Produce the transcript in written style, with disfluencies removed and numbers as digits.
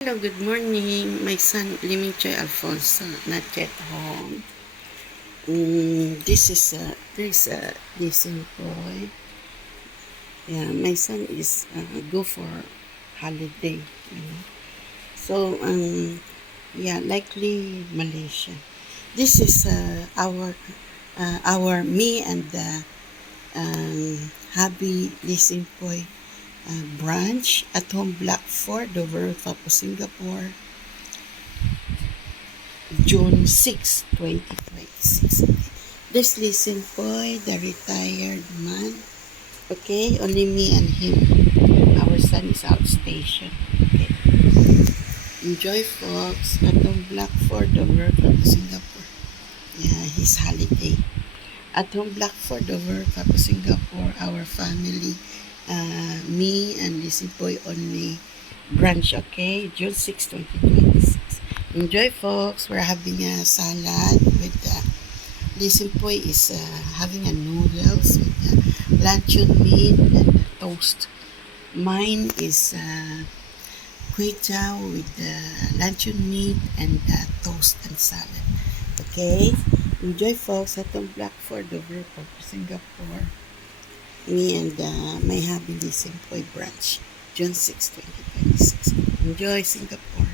Hello, good morning. My son, Liming Choy Alfonso, not yet home. There's a decent boy. Yeah, my son is go for holiday. You know. So, yeah, likely Malaysia. This is our me and the hubby Lising Boy branch at home block 4, Dover, Singapore. June 6, 2026. This listen boy, the retired man. Okay, only me and him. Our son is outstation. Okay. Enjoy folks. Atong Black for the work of Singapore. Yeah, his holiday. Atong Black for the work of Singapore, our family, me and listen boy only branch, okay? June 6, 2026. Enjoy folks. We're having a salad with Listen po is having a noodles with luncheon meat and toast. Mine is kway chow with luncheon meat and toast and salad. Okay? Enjoy folks atong Black for the group of Singapore. Me and my hubby Listen po branch. June 6, 2026. Enjoy Singapore.